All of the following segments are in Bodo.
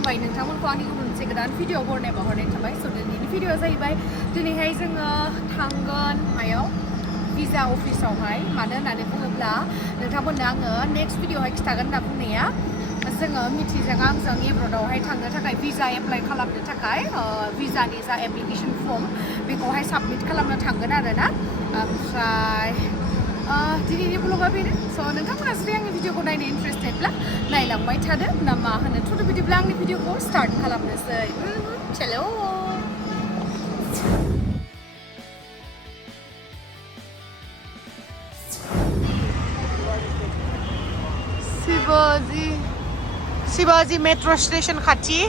खुलुमबाय नोंथांमोनखौ आंनि गुबुन मोनसे गोदान भिडिअ बरनायबा हरनाय थाबाय स' दिनैनि भिडिअआ जाहैबाय दिनैहाय जोङो थांगोन मायाव भिजा अफिसावहाय मानो होननानै बुङोब्ला नोंथांमोननो आङो नेक्स्ट भिडिअआवहाय खिथागोन होनना बुंनाया जोङो मिथिजों आंजों एब्रडावहाय थांनो थाखाय भिजा एप्लाइ खालामनो थाखाय भिजानि जा एप्लिकेसन फर्म बेखौहाय साबमिट खालामनो थांगोन आरोना ओमफ्राय दिनैनि ब्लगा बेनो स' नोंथांमोना जुदि आंनि भिडिअखौ नायनो इन्टारेस्टेडब्ला नायलांबाय थादो ना मा होनो थ'थ' बिदिब्ला आंनि भिडिअखौ स्टार्ट खालामनोसै चलो शिवाजी मेट्रो स्टेशन खाथि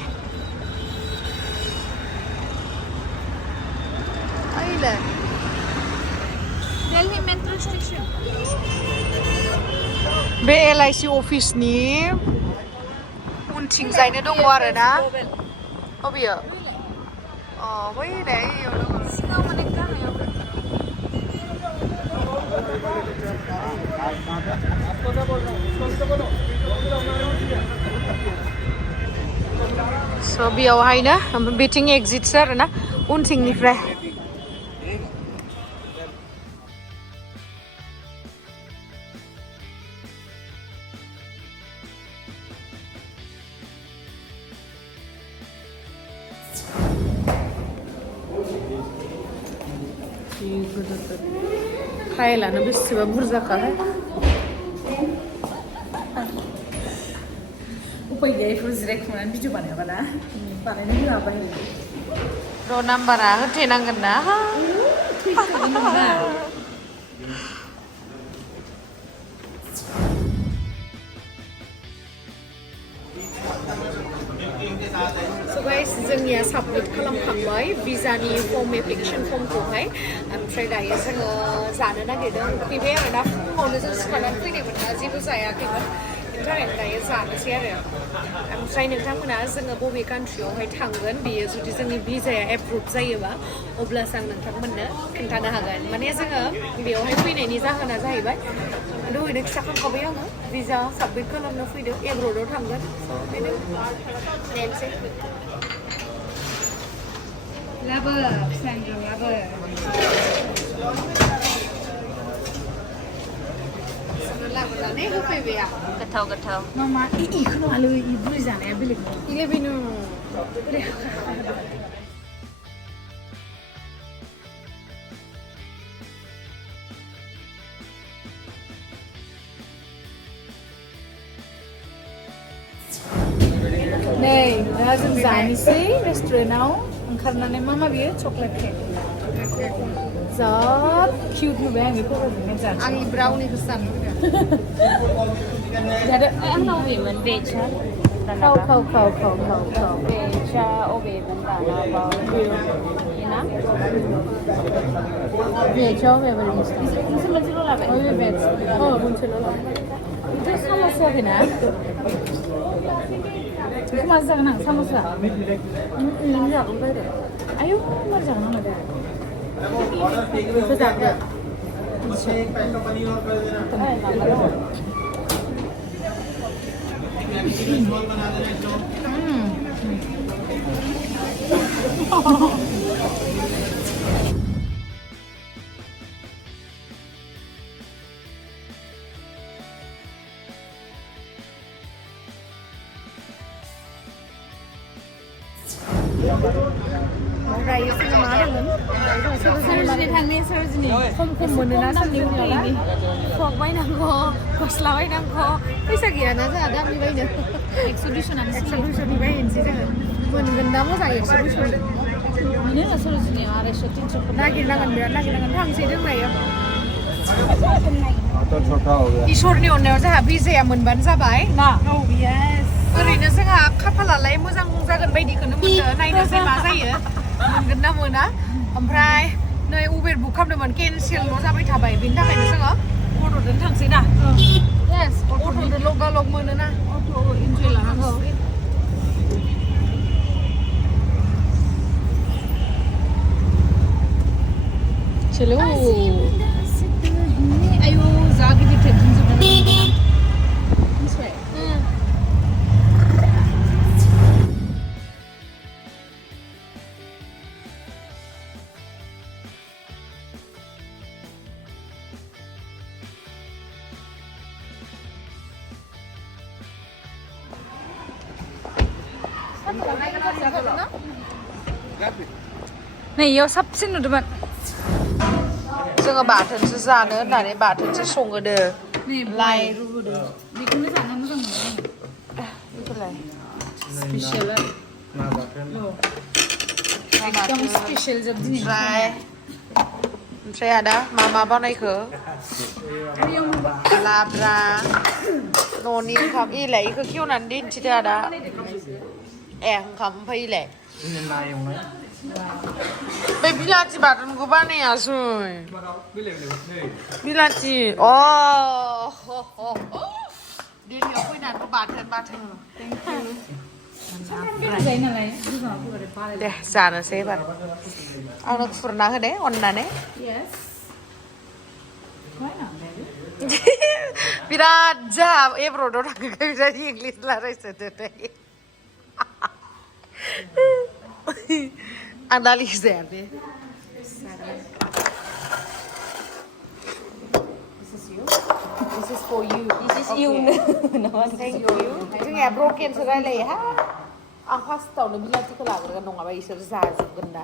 अहिले दिल्ली मेट्रो स्टेशन बे LIC अफिसनि उनथिंजायनो दङ आरोना अबेयो बै सिङाव माने गाहायाव स' बेयावहायनो ओमफ्राय बेथिं एक्जिटसो आरोना उनथिंनिफ्राय फाइलानो बेसेबा बुरजाखाहाय उपाय गैया बेफोर जिरायखांनानै भिडिअ बानायाबा ना बानायनो होआबाय र' नाम्बारा होथेनांगोन ना So guys, जोंनिया साबमिट खालामखांबाय भिजानि फर्म एप्लिकेसन फर्मखौहाय ओमफ्राय दायो जोङो जानो नागिरदों फैबाय आरोना फुङावनो जों सिखारनानै फैनायमोन ना जेबो जायाखैमोन बेनि थाखायनो दायो जानोसै आरो ओमफ्राय नोंथांमोना जोङो बबे कान्ट्रियावहाय थांगोन बेयो जुदि जोंनि भिजाया एप्रुभ जायोबा अब्लासो आं नोंथांमोननो खिन्थानो हागोन माने जोङो बेयावहाय फैनायनि जाहोना जाहैबाय दहायनो खिथाखांखाबाय आङो भिजा साबमिट खालामनो फैदों एब्रडाव थांगोन बेनो नेनोसै लाबो फिसाजों लाबो लाबोनानै होफैबाय गोथाव गोथाव मामा इखौनो आलु बुरि जानाया बेलेग इले बेनो नै दा जों जानोसै रेस्टुरेन्टाव ओंखारनानै मा बियो चकलेट केक जा किउट नुबाय आं बेखौ जानो आंनि ब्राउनिखौसो जानो जादो आंनाव अबेमोन भेजआ खाव भेजआ अबेमोन दाना ना भेजआ अबेमोन मोनसेल' लाबाय अबे भेज मोनसेल' लाबाय बिदि सामस जायाखैना बेखौ मा जागोन आं साम'सा जागोन बायदो आयौ मा जागोन आं दा बेखौ जागोन दायो जोङो मा होनगोन सरजिनि थांनि सरजिनि खम मोनोना सरजिनियावलाय फ्रक बायनांगौ गस्ला बायनांगौ फैसा गैयाना जोंहा दामि बायनो एक्स'दुइस'नि बायहैनोसै जोङो मोनगोन ना मोजां एक्स'दुइस'नि मोनो सरजिनियाव 250-300 नागिरनांगोन बिराद नागिरनांगोन थांसै जों दायो इसोरनि अननायाव जोंहा भिजाया मोनबानो जाबाय ना ओरैनो जोंहा खाफालालाय मोजां जागोन बायदिखौनो मोनदों नायनोसै मा जायो मोनगोन ना मोना ओमफ्राय नै उबेर बुक खालामदोंमोन केनसेलल' जाबाय थाबाय बेनि थाखायनो जोङो अट'जों थांसै ना अट'जों लग मोनोना अट' इन्जय लानांगौ चलो आयु जा गिदिर टेबजों नै इयाव साबसिन नुदोंमोन जोङो बाथोनसो जानो होननानै बाथोनसो संहोदो लाइ रुहोदो बेखौनो जानो मोजां मोनो बेखौलाय स्पेसियेल मा बाथोन एकदम स्पेसियेल जोब दिनै ओमफ्राय आदा मा बानायखो लाब्रा न'नि ओंखाम इलाय इखौ खेवनानै दिन्थिदो आदा ओंखाम ओमफ्राय इलाय बे बिलाथि बाथोनखौ बानायासै बिलाथि दिल्लीयाव फैनानै बाथोन दे जानोसै एबार आंनो खुरना होदे अननानै बिराद जाहा एब्रडाव थांखाय बिराद इंलिस रायज्लायदो आं दालिखौ जाया बे This is for you. This is you. No, thank you. जोंनिया ब्रकेनसो रायलायो हा आं फार्स्टआवनो बिलाथिखौ लाग्रोगोन नङाबा इसोर जाजोबगोन दा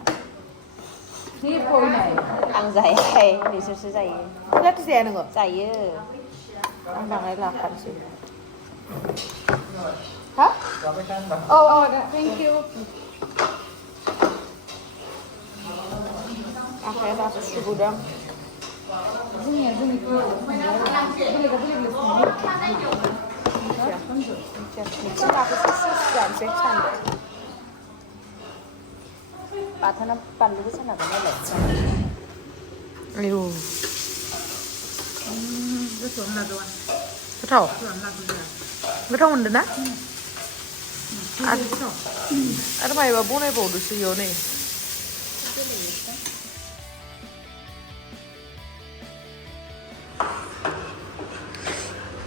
आं जायाखै बिसोरसो जायो बिलाथि जाया नोङो जायो आं बाङाय लाखानोसै हा औ thank you आखाया दासो सुबुदों बाथोना बानलु गोसा नांगोन नालाय आयौ गोथाव मोनदों ना आरो मायबा बनायबावदोसो इयाव नै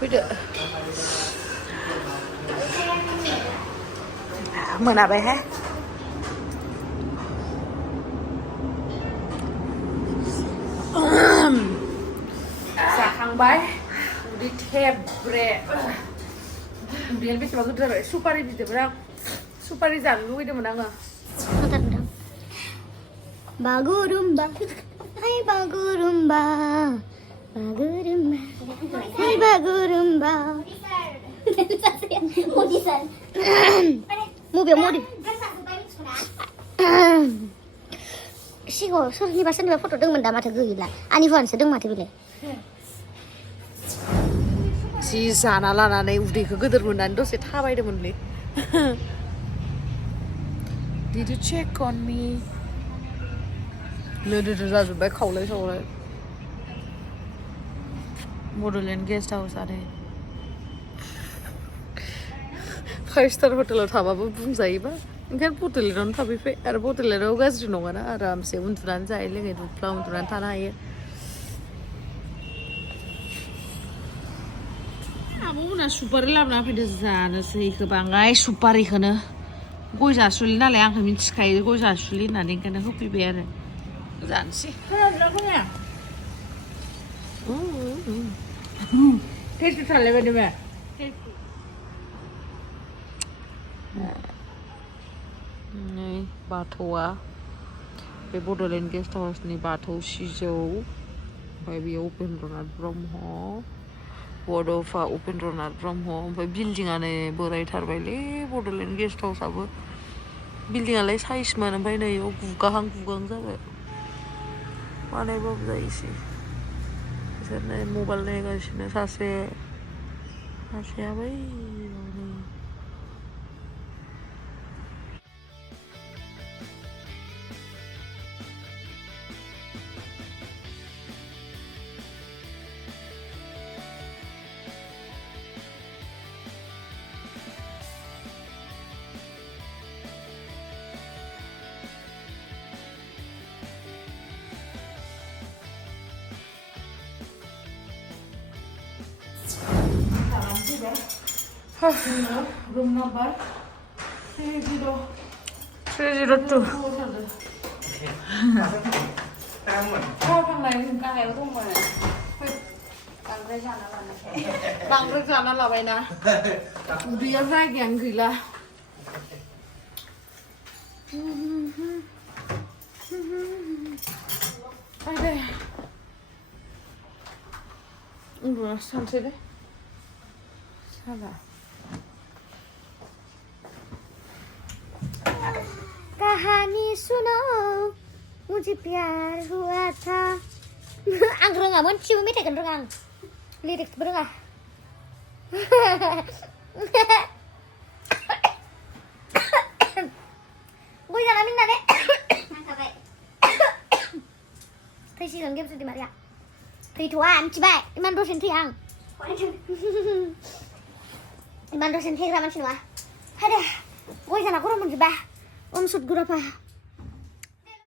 फैदो मोनाबायहाय जाखांबाय उदै थेब्रे उदैया बेसेबां गोदो जाबाय सुपारि बिदोंमोन आं सुपारि जानो लुगैदोंमोन आङो बागुरुम्बा हाय बागुरुम्बा बागुरुम्बा हाय बागुरुम्बा मबे सिगाङाव सोरनिबा फट' दंमोन दा माथो गैला आंनिफोरानोसो दं माथो बेलाय जि जाना लानानै उदैखौ गोदोर मोननानै दसे थाबायदोंमोनलै Did you check on me? लोदोदो जाजोब्बाय खावलाय सावलाय बड'लेण्ड गेस्ट हाउस आरो 5 स्टार हटेलाव थाबाबो बुंजायोबा ओंखायनो बड'लेण्डआवनो थाफैबाय आरो बड'लेण्डआव गाज्रि नङाना आरामसे उन्दुनानै जायै लोङै दुफ्ला उन्दुनानै थानो हायो आब'मोना सुपारि लाबोना फैदो जानोसै इखौ बाङाय सुपारिखौनो गय जासुलि नालाय आंखौ मिथिखायो गय जासुलि होननानै ओंखायनो होफैबाय आरो जानोसै टेस्ट थालायबाय बे नै बाथौआ बे बड'लेण्ड गेस्ट हाउसनि बाथौ सिजौ ओमफ्राय बेयाव उपेन्द्रनाथ ब्रह्म बड'फा उपेन्द्रनाथ ब्रह्म ओमफ्राय बिल्डिंआनो बोरायथारबायलै बड'लेण्ड गेस्ट हाउसआबो बिल्डिंआलाय साइजमोन ओमफ्राय नै इयाव गुगाहां जाबाय बानायबाबो जायोसै बिसोरनो मबाइल नायगासिनो सासेया बै room number 302 बांद्राय जाना लाबायना उदैया जायगायानो गैला Ada. Udah santai deh. Salah. कहानी सुनो मुझे प्यार हुआ था आं रोङामोन थिबो मेथाइखौनो रोङा आं लिरिक्सबो रोङा गय जाना मिननानै थैसिगोन गेमस्रि दैमारिया थैथ'आ मिथिबाय इमान दसेनो थैया आं इमान दसेनो थैग्रा मानसि नङा हादे गय जाना गरम मोनजोबा अनसुत गुराफा